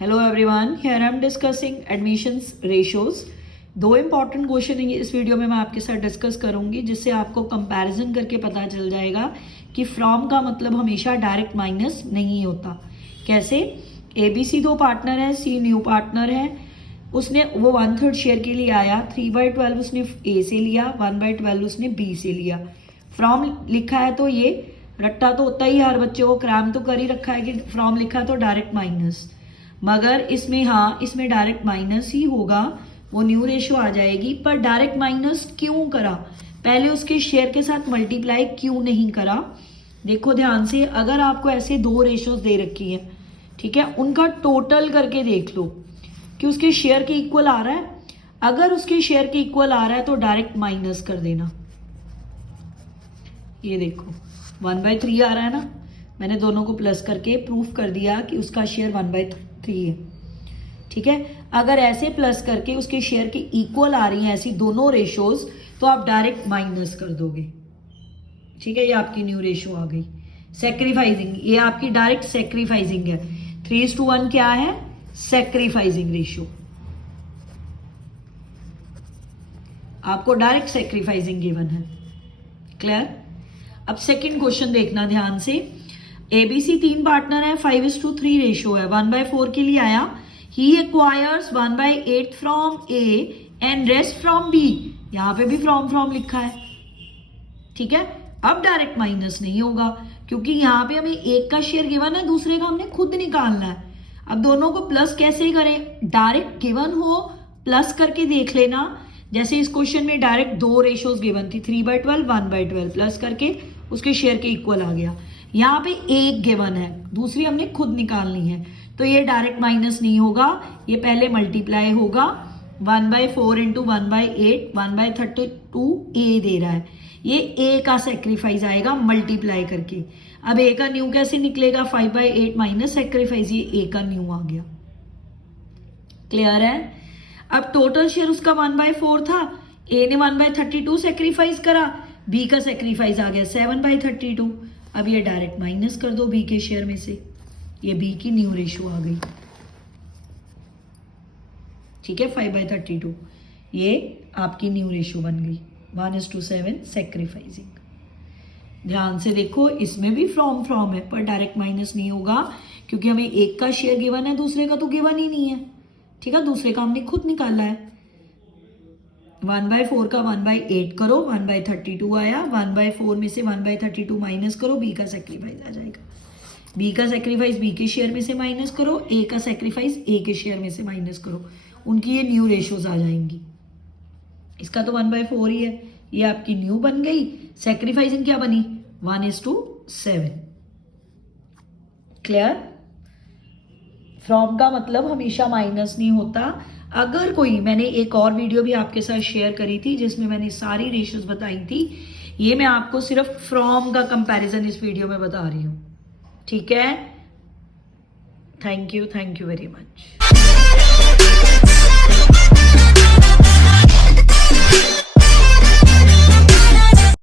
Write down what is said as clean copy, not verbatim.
Hello everyone, here I am discussing admissions ratios. दो important question इस video में मैं आपके साथ डिस्कस करूंगी, जिससे आपको कंपैरिजन करके पता चल जाएगा कि फ्रॉम का मतलब हमेशा डायरेक्ट माइनस नहीं होता। कैसे? ABC दो पार्टनर है, C न्यू पार्टनर है, उसने वो 1/3 शेयर के लिए आया, 3/12 उसने A से लिया, 1/12 उसने B से लिया। फ्रॉम लिखा है तो ये रट्टा तो होता ही है, हर बच्चे को क्रैम तो कर ही रखा है कि फ्रॉम लिखा है तो डायरेक्ट माइनस, मगर इसमें इसमें डायरेक्ट माइनस ही होगा, वो न्यू रेशियो आ जाएगी। पर डायरेक्ट माइनस क्यों करा? पहले उसके शेयर के साथ मल्टीप्लाई क्यों नहीं करा? देखो ध्यान से, अगर आपको ऐसे दो रेशियोज दे रखी है, ठीक है, उनका टोटल करके देख लो कि उसके शेयर के इक्वल आ रहा है। अगर उसके शेयर के इक्वल आ रहा है तो डायरेक्ट माइनस कर देना। ये देखो 1/3 आ रहा है ना, मैंने दोनों को प्लस करके प्रूफ कर दिया कि उसका शेयर 1/3 है। ठीक है, अगर ऐसे प्लस करके उसके शेयर के इक्वल आ रही हैं ऐसी दोनों रेशियोज, तो आप डायरेक्ट माइनस कर दोगे। ठीक है, ये आपकी न्यू रेशियो आ गई। सेक्रीफाइजिंग, ये आपकी डायरेक्ट सेक्रीफाइजिंग है। 3:1 क्या है? Sacrificing ratio. आपको डायरेक्ट सेक्रीफाइजिंग गिवन है। क्लियर? अब सेकंड क्वेश्चन देखना ध्यान से। ABC 3 पार्टनर है, 5:3 रेशियो है, 1/4 के लिए आया। He acquires 1/8 from A and rest from B। यहां पे भी फ्रॉम लिखा है। ठीक है, अब डायरेक्ट माइनस नहीं होगा, क्योंकि यहां पे हमें एक का शेयर गिवन है, दूसरे का हमने खुद निकालना है। अब दोनों को प्लस कैसे करें? डायरेक्ट गिवन हो प्लस करके देख लेना। जैसे इस क्वेश्चन में डायरेक्ट दो रेशियोज गिवन थी, 3/12 1/12, प्लस करके उसके शेयर के इक्वल आ गया। यहाँ पे एक गिवन है, दूसरी हमने खुद निकालनी है, तो ये डायरेक्ट माइनस नहीं होगा, ये पहले मल्टीप्लाई होगा। 1/4 इंटू 1/8, 1/32 A दे रहा है, ये A का सेक्रीफाइस आएगा मल्टीप्लाई करके। अब A का न्यू कैसे निकलेगा? 5/8 माइनस सेक्रीफाइस, ये A का न्यू आ गया। क्लियर है? अब टोटल शेयर उसका 1/4 था, A ने 1/32 सेक्रीफाइस करा, B का सेक्रीफाइस आ गया 7/32। अब ये डायरेक्ट माइनस कर दो B के शेयर में से, ये B की न्यू रेशियो आ गई। ठीक है, 5/32 ये आपकी न्यू रेशियो बन गई। 1:7 सेक्रीफाइसिंग। ध्यान से देखो, इसमें भी फ्रॉम है, पर डायरेक्ट माइनस नहीं होगा, क्योंकि हमें एक का शेयर गिवन है, दूसरे का तो गिवन ही नहीं है। ठीक है, दूसरे का हमने खुद निकाला है। 1/4 का 1/8 करो, 1/32 आया, 1/4 में से 1/32 माइनस करो, B का सेक्रीफाइस आ जाएगा। B का सेक्रीफाइस B के शेयर में से माइनस करो, A का सेक्रीफाइस A के शेयर में से माइनस करो, उनकी ये न्यू रेशियोज आ जाएंगी। इसका तो 1/4 ही है, ये आपकी न्यू बन गई। सेक्रीफाइसिंग क्या बनी? 1:7। क्लियर? फ्रॉम का मतलब हमेशा माइनस नहीं होता। अगर कोई, मैंने एक और वीडियो भी आपके साथ शेयर करी थी जिसमें मैंने सारी रेशियोज बताई थी, ये मैं आपको सिर्फ फ्रॉम का कंपैरिजन इस वीडियो में बता रही हूं। ठीक है, थैंक यू वेरी मच।